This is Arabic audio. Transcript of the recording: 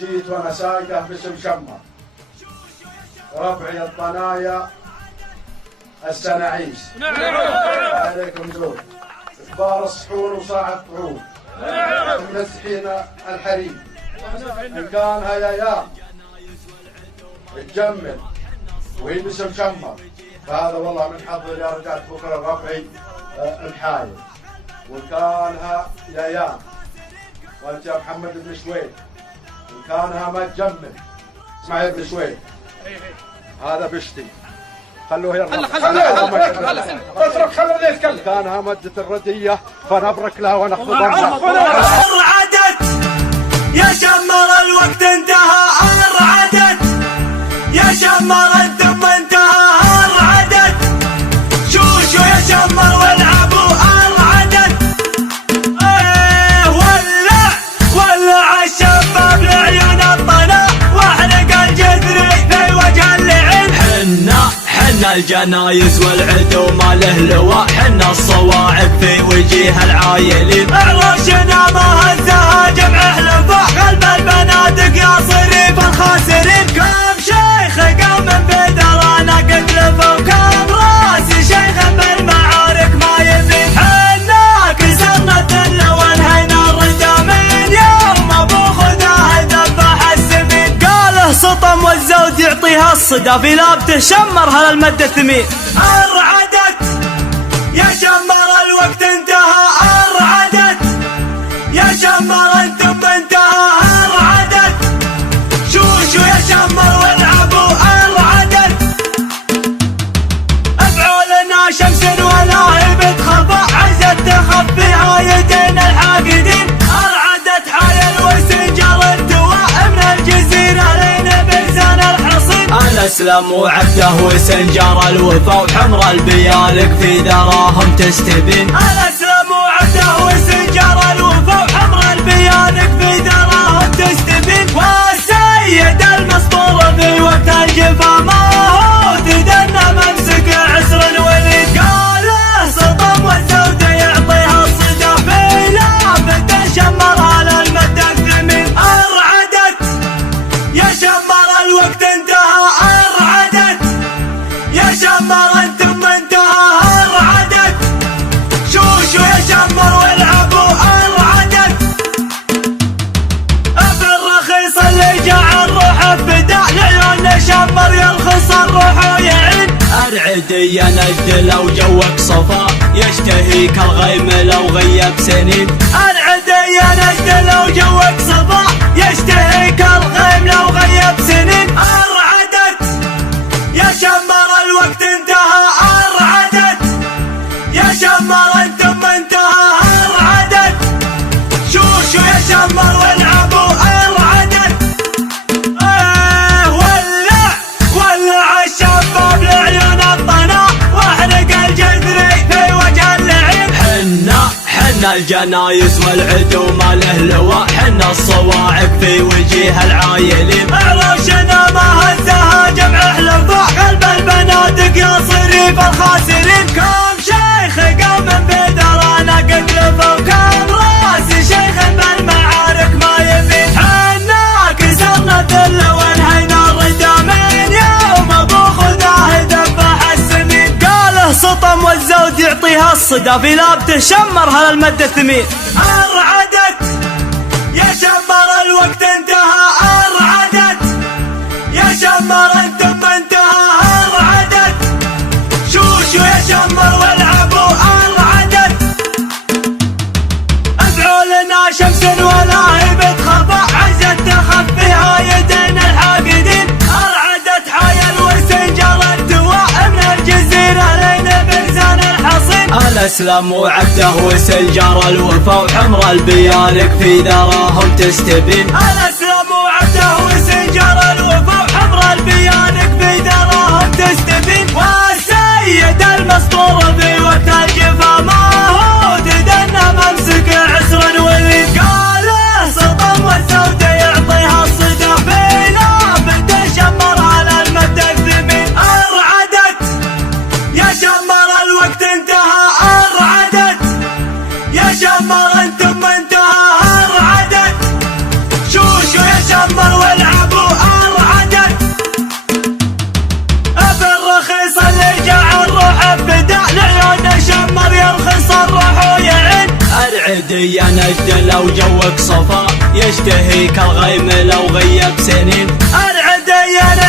جيت وانا سايقه باسم شمر رفعي الطنايا السناعيس. عليكم زود كبار الصحون وصاع الطعون مسحين الحريم ان كان هيا تجمل وهي باسم شمر، فهذا والله من حظي اللي رجعت بكره الرفعي الحايل. وكانها يا وانت يا محمد بن شويد وكانها ما تجمل. اسمع يا ابن شويد هذا بشتي خلوه يرفع. اترك خلوه يتكلم. كانها مدة الردية فنبرك لها ونخفض أرعدت يا شمر الوقت انتهى. أرعدت يا شمر الدم انتهى. أرعدت شوشو يا شمر والعبوا. أرعدت ولع الشباب لعيون الطنا واحرق الجذري في وجه اللعين. حنا الجنايز والعدو ما له لواء. حنا الصواعق في وجيه العايلين. عروشنا ما هزها جمع حلفاء قلب البنادق يا صريف الخاسرين. كم شيخ قام بدرانا قتلفوا وكم راس شيخ بالمعارك ما يبين. حنا كسرنا الذل وانهينا الردى من يوم ابو خداه ذبح السمين. قاله سطم والزود يعطيها الصدى في لابته شمرها للمد الثمين. أرعدت يا شمر الوقت انتهى. أرعدت يا شمر الدم انتهى. أرعدت شوشو يا شمر والعبوا. أرعدت افعولنا شمس ولاهب تخفى عزت تخفيها يدين الحاقدين. أرعدت حايل وسنجر التواء من الجزيرة لين برزان الحصين. الاسلم وعبده وسنجر الوفا وحمر البيالك في دراهم تستبين. الاسلم وعبده وسنجر الوفا وحمر البيالك في دراهم تستبين. والسيد المسطور في وقت الجفا ما هو تدنى ممسك عسر الوليد. قاله سطم والزود يعطيها الصدى في لافته شمرها للمد الثمين. أرعدت يا شمر الوقت انتهى. أرعدت يا شمر الدم انتهى. أرعدت شوشو يا شمر والعبوا. أرعدت بالرخيص اللي جعل روحه فدا لعيون شمر يرخص الروح ويعين. أرعدي يا نجد لو جوك صفا يشتهيك الغيم لو غيب سنين. أرعدي يا نجد لو جوك صفا يشتهيك الغيم لو غيب سنين. أرعدت يا شمر الوقت انتهى. أرعدت يا شمر الدم انتهى. أرعدت شوشو يا شمر والعبوا. أرعدت ولع الشباب لعيون الطنا واحرق الجذري في وجه اللعين. حنا الجنايز والعدو ما له لواء. حنا الصواعق في وجيه العايلين. عروشنا ما هزها جمع حلفاء قلب البنادق يا صريف الخاسرين. كم شيخ قام بدرانا قتلفوا وكم راس شيخ بالمعارك ما يبين. حنا كسرنا الذل وانهينا الردى من يوم ابو خداه ذبح السمين. قاله سطم والزود يعطيها الصدى في لابته شمرها للمد الثمين. أرعدت يا شمر الوقت انتهى. أرعدت يا شمر الدم انتهى. أرعدت شوشو يا شمر والعبوا. أرعدت افعولنا شمس ولاهب تخفى عزت تخفيها يدين الحاقدين. أرعدت حايل وسنجر التواء من الجزيرة لين برزان الحصين. الاسلم وعبده وسنجر الوفا وحمر البيالك في دراهم تستبين. الاسلم وعبده وسنجر الوفا وحمر البيالك في دراهم تستبين. والسيد المسطور في وقت الجفا ما هو تدنى ممسك عسر الوليد. قاله سطم والزود يعطيها الصدى في لافته شمرها للمد الثمين. أرعدت يا شمر الوقت انتهى. أرعدت يا شمر الدم انتهى. أرعدت شوشو يا شمر ارعدي يا نجد لو جوك صفا يشتهيك الغيم لو غيب سنين. ارعدي يا